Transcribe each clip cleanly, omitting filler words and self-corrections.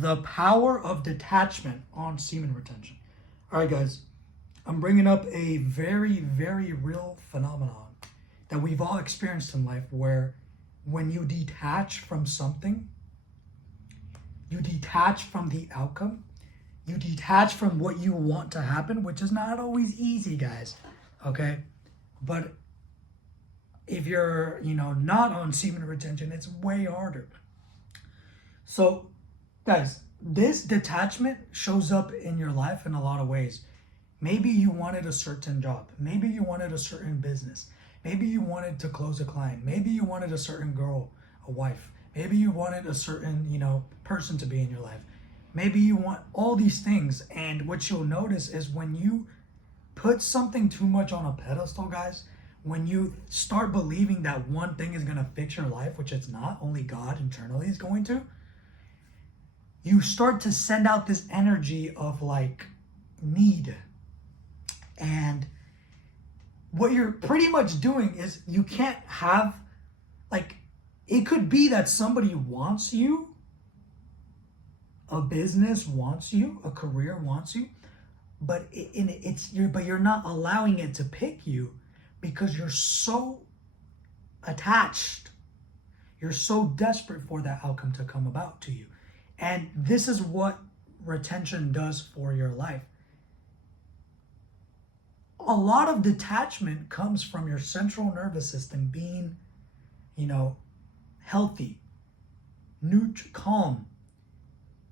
the power of detachment on semen retention. All right, guys, I'm bringing up a very, very real phenomenon that we've all experienced in life where when you detach from something, you detach from the outcome, you detach from what you want to happen, which is not always easy, guys. Okay? But if you're, not on semen retention, it's way harder. So, guys, this detachment shows up in your life in a lot of ways. Maybe you wanted a certain job. Maybe you wanted a certain business. Maybe you wanted to close a client. Maybe you wanted a certain girl, a wife. Maybe you wanted a certain, person to be in your life. Maybe you want all these things. And what you'll notice is when you put something too much on a pedestal, guys, when you start believing that one thing is going to fix your life, which it's not, only God internally is going to, you start to send out this energy of like need. And what you're pretty much doing is you can't have, like, it could be that somebody wants you, a business wants you, a career wants you, but you're not allowing it to pick you because you're so attached. You're so desperate for that outcome to come about to you. And this is what retention does for your life. A lot of detachment comes from your central nervous system being, healthy, calm,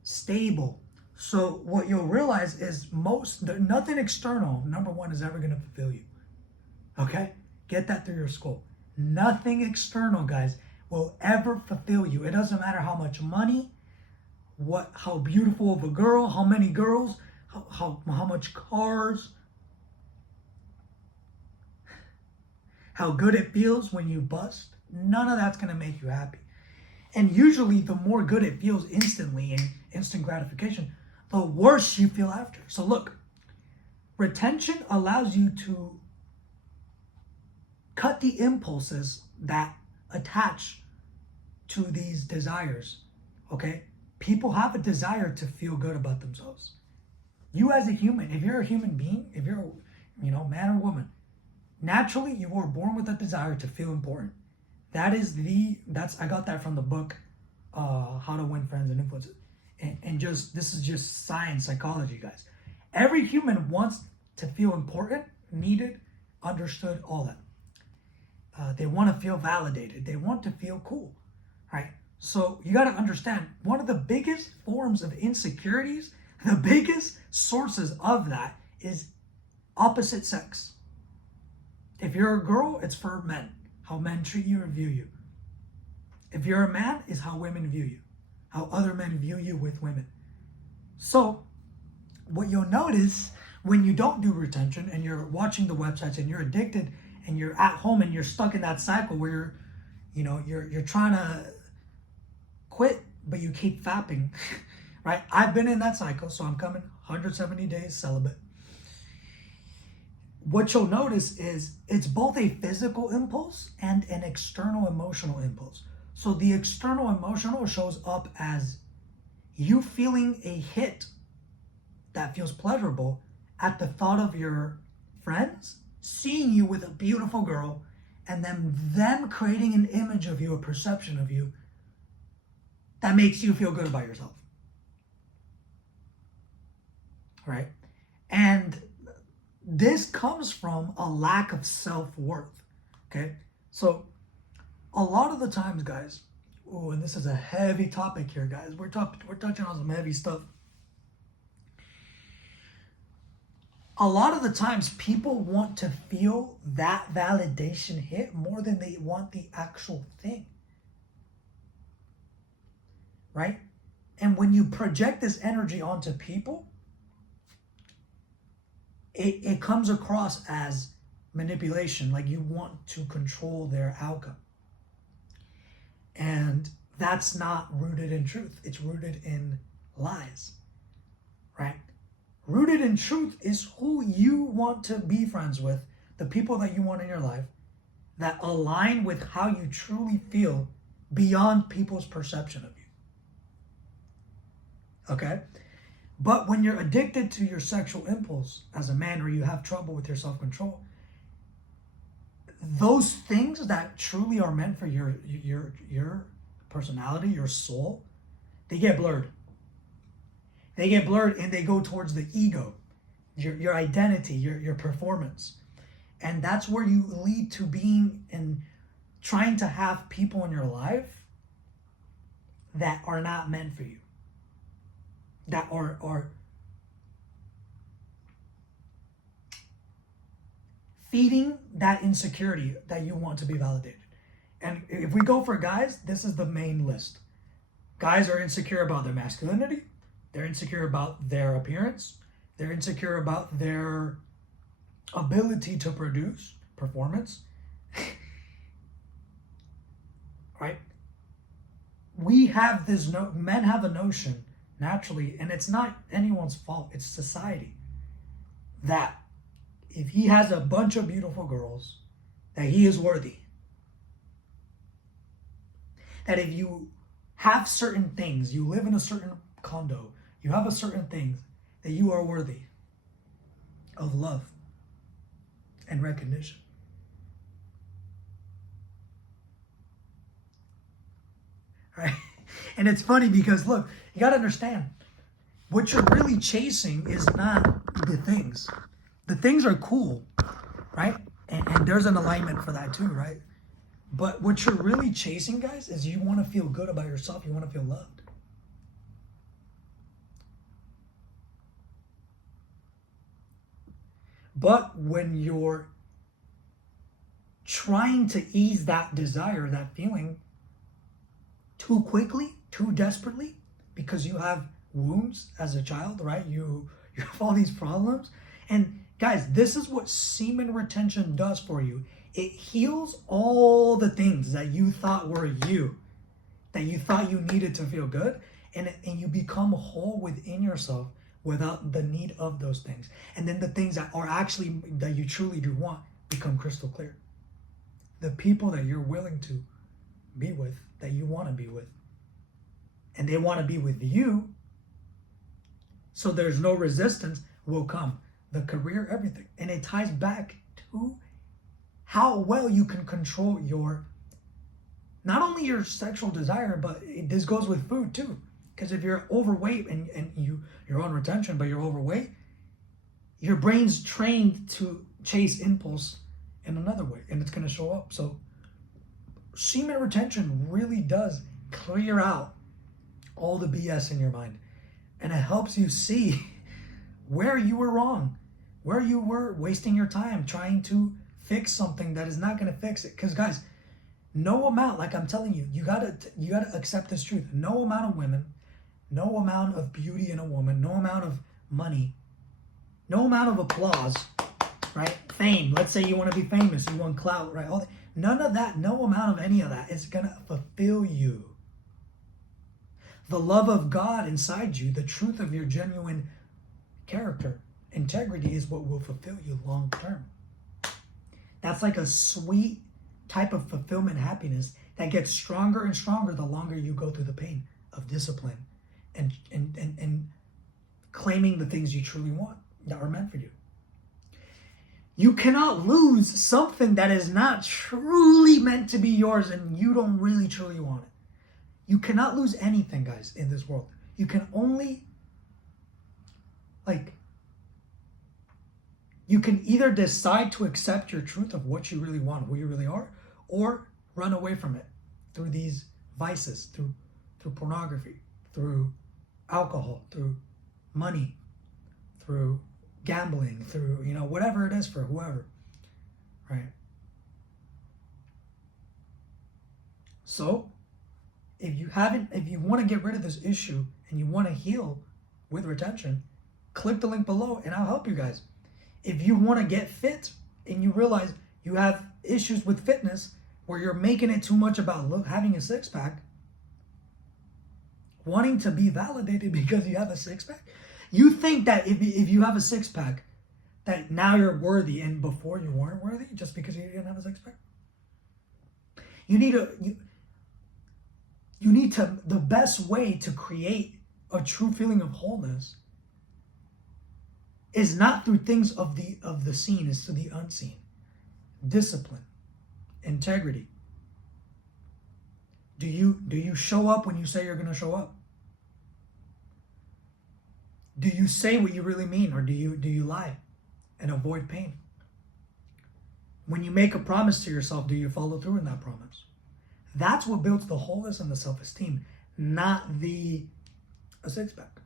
stable. So what you'll realize is nothing external, number one, is ever going to fulfill you. Okay? Get that through your skull. Nothing external, guys, will ever fulfill you. It doesn't matter how much money, how beautiful of a girl, how many girls, how much cars, how good it feels when you bust. None of that's going to make you happy. And usually the more good it feels instantly and instant gratification, the worse you feel after. So look, retention allows you to cut the impulses that attach to these desires, okay? People have a desire to feel good about themselves. You as a human, if you're a human being, if you're man or woman, naturally you were born with a desire to feel important. I got that from the book, How to Win Friends and Influence. And this is just science, psychology, guys. Every human wants to feel important, needed, understood, all that. They want to feel validated. They want to feel cool, right? So you got to understand, one of the biggest forms of insecurities, the biggest sources of that is opposite sex. If you're a girl, it's for men, how men treat you or view you. If you're a man, it's how women view you, how other men view you with women. So what you'll notice when you don't do retention and you're watching the websites and you're addicted and you're at home and you're stuck in that cycle where you're trying to quit, but you keep fapping, right? I've been in that cycle, so I'm coming 170 days celibate. What you'll notice is it's both a physical impulse and an external emotional impulse. So the external emotional shows up as you feeling a hit that feels pleasurable at the thought of your friends seeing you with a beautiful girl and then them creating an image of you, a perception of you that makes you feel good about yourself. Right? And this comes from a lack of self-worth. Okay? So a lot of the times, guys, and this is a heavy topic here, guys. We're touching on some heavy stuff. A lot of the times people want to feel that validation hit more than they want the actual thing. Right? And when you project this energy onto people, it comes across as manipulation, like you want to control their outcome. And that's not rooted in truth. It's rooted in lies, right? Rooted in truth is who you want to be friends with, the people that you want in your life that align with how you truly feel beyond people's perception of you. Okay? But when you're addicted to your sexual impulse as a man, or you have trouble with your self-control, those things that truly are meant for your personality, your soul, they get blurred. They get blurred and they go towards the ego, your identity, your performance. And that's where you lead to being and trying to have people in your life that are not meant for you. That are feeding that insecurity that you want to be validated. And if we go for guys, this is the main list. Guys are insecure about their masculinity. They're insecure about their appearance. They're insecure about their ability to produce performance. Right? We have this, men have a notion naturally, and it's not anyone's fault, it's society, that if he has a bunch of beautiful girls, that he is worthy. That if you have certain things, you live in a certain condo, you have a certain things, that you are worthy of love and recognition. Right? And it's funny because, look, you got to understand, what you're really chasing is not the things. The things are cool, right? And there's an alignment for that too, right? But what you're really chasing, guys, is you want to feel good about yourself. You want to feel loved. But when you're trying to ease that desire, that feeling, too quickly, too desperately, because you have wounds as a child, right? You have all these problems. And guys, this is what semen retention does for you. It heals all the things that you thought were you, that you thought you needed to feel good, and you become whole within yourself without the need of those things. And then the things that are actually, that you truly do want, become crystal clear. The people that you're willing to be with, that you want to be with, and they want to be with you, so there's no resistance, will come. The career, everything. And it ties back to how well you can control your, not only your sexual desire, but this goes with food too. Because if you're overweight and you're on retention, but you're overweight, your brain's trained to chase impulse in another way, and it's going to show up. So semen retention really does clear out all the BS in your mind, and it helps you see where you were wrong, where you were wasting your time trying to fix something that is not going to fix it. Because guys, no amount, like I'm telling you, you gotta accept this truth. No amount of women, no amount of beauty in a woman, no amount of money, no amount of applause, right? Fame. Let's say you want to be famous, you want clout, right? None of that, no amount of any of that is gonna fulfill you. The love of God inside you, the truth of your genuine character, integrity, is what will fulfill you long term. That's like a sweet type of fulfillment, happiness that gets stronger and stronger the longer you go through the pain of discipline and claiming the things you truly want that are meant for you. You cannot lose something that is not truly meant to be yours and you don't really truly want it. You cannot lose anything, guys, in this world. You can only, you can either decide to accept your truth of what you really want, who you really are, or run away from it through these vices, through pornography, through alcohol, through money, through gambling, through, whatever it is for whoever, right? So, if you want to get rid of this issue and you want to heal with retention, click the link below and I'll help you guys. If you want to get fit and you realize you have issues with fitness where you're making it too much about having a six-pack, wanting to be validated because you have a six-pack, you think that if you have a six-pack, that now you're worthy, and before you weren't worthy just because you didn't have a six-pack? You need to, the best way to create a true feeling of wholeness is not through things of the seen, it's through the unseen. Discipline, integrity. Do you show up when you say you're going to show up? Do you say what you really mean, or do you lie and avoid pain? When you make a promise to yourself, do you follow through in that promise? That's what builds the wholeness and the self-esteem, not a six-pack.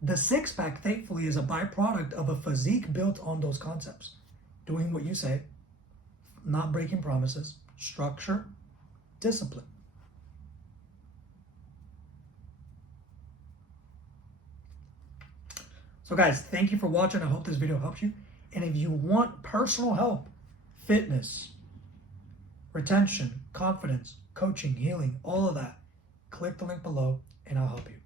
The six-pack, thankfully, is a byproduct of a physique built on those concepts. Doing what you say, not breaking promises, structure, discipline. So guys, thank you for watching. I hope this video helps you. And if you want personal help, fitness, retention, confidence, coaching, healing, all of that, click the link below and I'll help you.